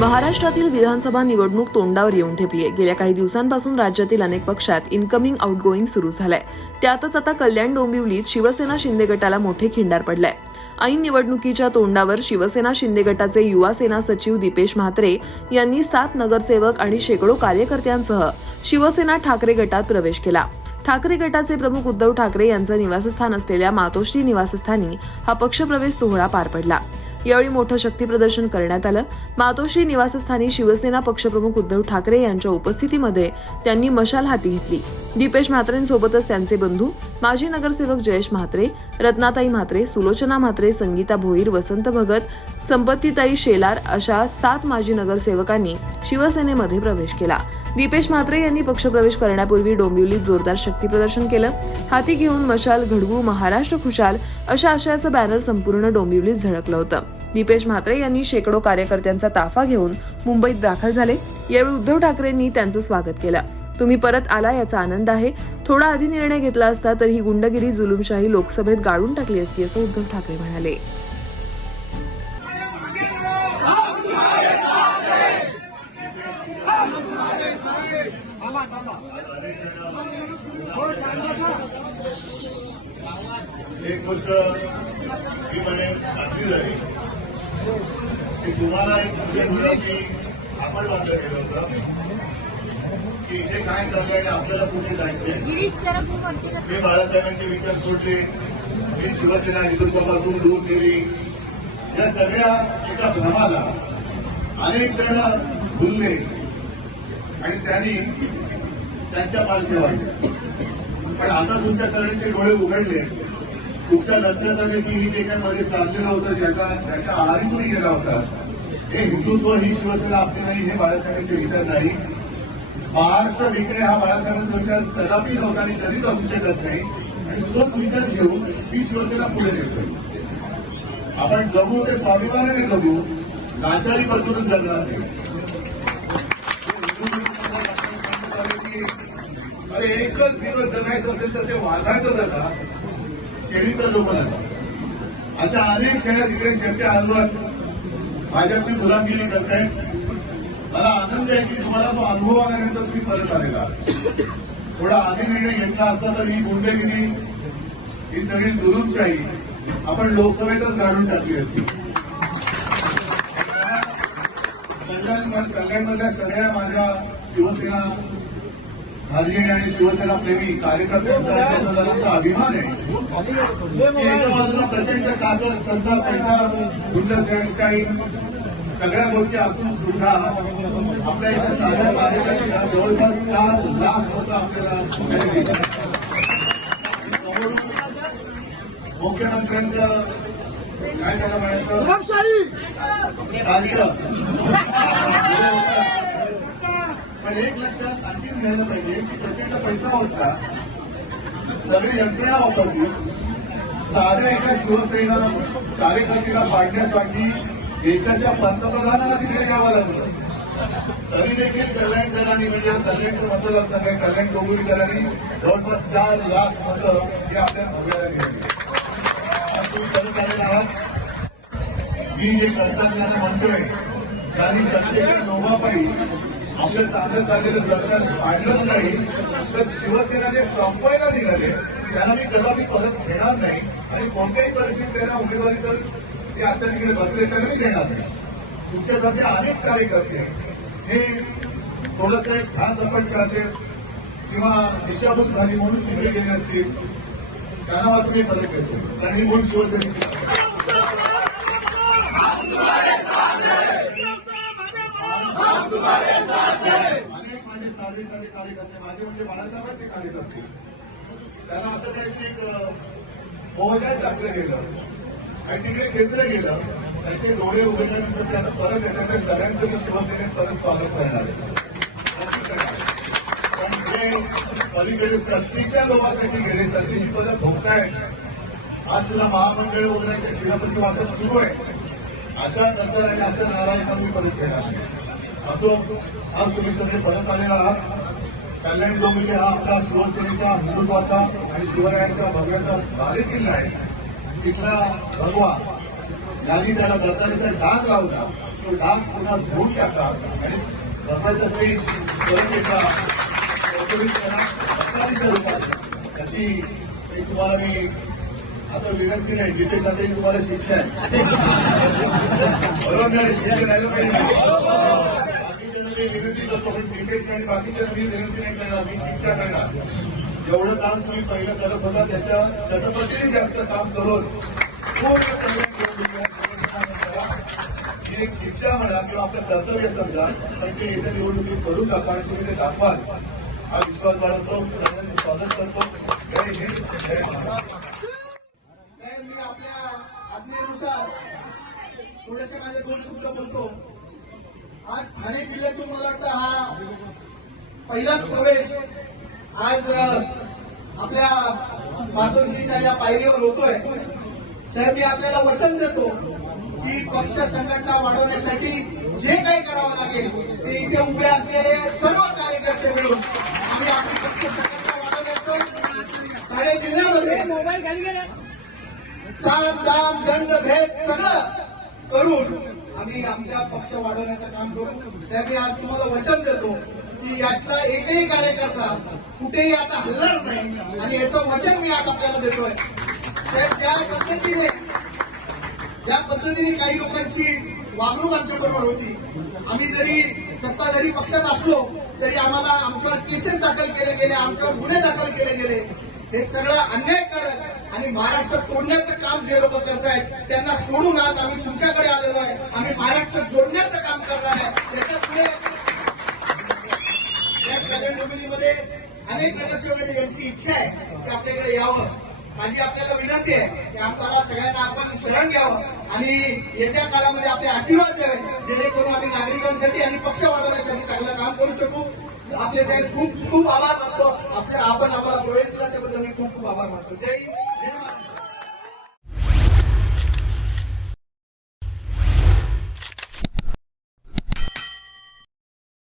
महाराष्ट्रातील विधानसभा निवडणूक तोंडावर येऊन ठेपली आहे गेल्या काही दिवसांपासून राज्यातील अनेक पक्षात इनकमिंग आउटगोईंग सुरू झालंय. त्यातच आता कल्याण डोंबिवलीत शिवसेना शिंदे गटाला मोठे खिंडार पडलाय. ऐन निवडणुकीच्या तोंडावर शिवसेना शिंदे गटाचे युवा सेना सचिव दीपेश म्हात्रे यांनी सात नगरसेवक आणि शेकडो कार्यकर्त्यांसह शिवसेना ठाकरे गटात प्रवेश केला. ठाकरे गटाचे प्रमुख उद्धव ठाकरे यांचं निवासस्थान असलेल्या मातोश्री निवासस्थानी हा पक्षप्रवेश सोहळा पार पडला. यावेळी मोठं शक्ती प्रदर्शन करण्यात आलं. मातोश्री निवासस्थानी शिवसेना पक्षप्रमुख उद्धव ठाकरे यांच्या उपस्थितीमध्ये त्यांनी मशाल हाती घेतली. दीपेश म्हात्रेंसोबतच त्यांचे बंधू माजी नगरसेवक जयेश म्हात्रे रत्नाताई म्हात्रे सुलोचना म्हात्रे संगीता भोईर वसंत भगत संपत्तीताई शेलार अशा सात माजी नगरसेवकांनी शिवसेनेमध्ये प्रवेश केला. दीपेश म्हात्रे यांनी पक्षप्रवेश करण्यापूर्वी डोंबिवलीत जोरदार शक्तीप्रदर्शन केलं. हाती घेऊन मशाल घडवू महाराष्ट्र खुशाल अशा आशयाचं बॅनर संपूर्ण डोंबिवलीत झळकलं होतं. दीपेश म्हात्रे यांनी शेकडो कार्यकर्त्यांचा ताफा घेऊन मुंबईत दाखल झाले. यावेळी उद्धव ठाकरेंनी त्यांचं स्वागत केलं. तुम्ही परत आला याचा आनंद आहे. थोडा आधी निर्णय घेतला असता तर ही गुंडगिरी जुलुमशाही लोकसभेत गाडून टाकली असती असं उद्धव ठाकरे म्हणाले. एक गोष्ट मी म्हणेन खात्री झाली. की तुम्हाला एक म्हणजे मुलं की आपण बांधलं गेलं होतं. की इथे काय चाललंय आणि आपल्याला कुठे कर. मी बाळासाहेबांचे विचार सोडले. मी शिवसेना हिंदुत्वापासून दूर केली या सगळ्या एका भ्रमाला अनेक जण भुलले. आणि त्यांनी त्यांच्या पालख्या वाढल्या. पण आता तुमच्या सगळ्यांचे डोळे उघडले. तुमच्या लक्षात आले की ही जे काही मध्ये चाललेलं होतं ज्याचा त्याच्या आहारी तुम्ही गेला होता? हे हिंदुत्व ही शिवसेना आपली नाही हे बाळासाहेबांचे विचार नाही. महाराष्ट्र विकणे हा बाळासाहेबांचा विचार कदापि नव्हता आणि कधीच असू शकत नाही. आणि तोच विचार घेऊन ही शिवसेना पुढे नेतोय. आपण जगू ते स्वाभिमानाने जगू नाचारी बदलून जगणार नाही. अरे एकच दिवस जगायचं असेल तर ते वाघाचं जगा. शेळीचा जो नका अशा अनेक शेळ्या तिकडे शेवट्या हलवत भाजपची गुलामगिरी करतायत. मला आनंद आहे की तुम्हाला तो अनुभव आल्यानंतर तुम्ही परत आलेला थोडा आधी निर्णय घेतला असता तर ही गुंडगिरी ही सगळी दुरुपशाही आपण लोकसभेतच काढून टाकली असती. कल्याण कल्याणमधल्या सगळ्या माझ्या शिवसेना भाजलेले आणि शिवसेना प्रेमी कार्यकर्त्यांचा आणि मतदारांचा अभिमान आहे. की एका बाजूला प्रचंड ताकद सत्ता पैसा गुंडशाही सगळ्या गोष्टी असून सुद्धा आपल्या इथं साध्या कार्यकर्त्यांना जवळपास चार लाख मतं आपल्याला मुख्यमंत्र्यांचं काय त्याला म्हणायचं? कार्य पण एक लक्षात आणखी घ्यायला पाहिजे की प्रचंड पैसा होता. सगळी यंत्रणा वापरली. साध्या एका शिवसेना कार्यकर्त्याला पाडण्यासाठी देशाच्या पंतप्रधानाला तिकडे यावं लागलं. तरी देखील कल्याणकरांनी म्हणजे कल्याणचं मतदारसंघ आहे कल्याण डोंबिवलीकरांनी जवळपास चार लाख मतं हे आपल्या भोग्याला घेतली तुम्ही करत आहात. मी जे कर्तव्यानं म्हणतोय त्यांनी सत्तेच्या लोभापायी आपलं चांगलं चाललेलं दर्शन आणलंच नाही. तर शिवसेनेने जे संपवायला निघाले त्यांना मी कदापि परत घेणार नाही. आणि कोणत्याही परिस्थितीत त्यांना उमेदवारी तर ते आता तिकडे बसले त्यांना मी देणार नाही. तुमच्यासारखे अनेक कार्यकर्ते हे थोडंसं एक खास अपक्ष असेल किंवा दिशाभूत झाली म्हणून तिकडे गेले असतील त्यांना मात्र मी परत करतो कारण ही मूळ शिवसेनेची आहे. अनेक माझे साधे कार्यकर्ते माझे म्हणजे बाळासाहेबांचे कार्यकर्ते. त्यांना असं काहीतरी एक मोहजात टाकलं गेलं. आणि तिकडे खेचलं गेलं. त्याचे डोळे उघडल्यानंतर त्यांना परत येतात सगळ्यांचं मी शिवसेनेत परत स्वागत करणार आहे. नक्की करणार. पण जे पलीकडे सक्तीच्या लोकांसाठी गेले सक्तीची परत भोगताय आज सुद्धा महामंडळ वगैरे क्रीडापती वाटप सुरू आहे. अशा नंतर आणि अशा नारायण मी परत घेणार नाही. असो आज तुम्ही सगळे परत आलेला आहात. कल्याण डोंबिवली हा आपला शिवसेनेचा हिंदुत्वाचा आणि शिवरायांचा भव्याचा भारी किल्ला आहे. तिथला भगवा ज्यांनी त्याला गद्दारीचा डाग लावला. तो डाग पुन्हा धुवून टाका आणि बसायचं पेज परत करा. तक्रारीच्या रूपात. अशी एक तुम्हाला मी आता विनंती नाही. जिथे साठी तुम्हाला शिक्षा आहे. बरोबर नाही शिक्षा राहिलं पाहिजे. मी विनंती करतो पण दीपेश आणि बाकीच्या मी विनंती नाही करणार मी शिक्षा करणार. एवढं काम तुम्ही पहिलं करत होता त्याच्या शतपटीने जास्त काम करून एक शिक्षा म्हणा किंवा आपलं कर्तव्य समजा पण ते येत्या निवडणुकीत करू दाखवा आणि तुम्ही ते दाखवाल. हा विश्वास बाळगतो सगळ्यांचे स्वागत करतो. जय हिंद जय साहेब मी आपल्या आज्ञेनुसार थोडेसे माझे दोन शब्द बोलतो. आज ठाणे जिल्ह्यातून मला वाटतं हा पहिलाच प्रवेश आज आपल्या मातोश्रीच्या या पायरीवर होतोय. साहेब मी आपल्याला वचन देतो की पक्ष संघटना वाढवण्यासाठी जे काही करावं लागेल ते इथे उभे असलेले सर्व कार्यकर्ते मिळून आम्ही आपली पक्ष संघटना वाढवण्याचं ठाणे जिल्ह्यामध्ये साम दाम दंड भेद सगळं करून आम्ही आमच्या पक्ष वाढवण्याचं काम करू. साहेब मी आज तुम्हाला वचन देतो की यातला एकही कार्यकर्ता कुठेही आता हलणार नाही. आणि याचं वचन मी आज आपल्याला देतोय. साहेब ज्या पद्धतीने ज्या पद्धतीने काही लोकांची वागणूक आमच्या बरोबर होती. आम्ही जरी सत्ताधारी पक्षात असलो तरी आम्हाला आमच्यावर केसेस दाखल केले गेले आमच्यावर गुन्हे दाखल केले गेले. हे सगळं अन्यायकारक आणि महाराष्ट्र तोडण्याचं काम जे लोक करतायत त्यांना सोडून आज आम्ही तुमच्याकडे आलेलो आहे. आम्ही महाराष्ट्र जोडण्याचं काम करणार आहे. त्याच्या पुढे या कल्याण अनेक नगरसेवक यांची इच्छा आहे की आपल्याकडे यावं. माझी आपल्याला विनंती आहे की आम्हाला सगळ्यांना आपण शरण घ्यावं आणि येत्या काळामध्ये आपले आशीर्वाद द्यावे जेणेकरून आम्ही नागरिकांसाठी आणि पक्ष वाढवण्यासाठी चांगलं काम करू शकू. आपले साहेब खूप खूप आभार मानतो आपल्या आपण आम्हाला प्रवेश दिला त्याबद्दल मी खूप खूप आभार मानतो जय हिंद, जय महाराष्ट्र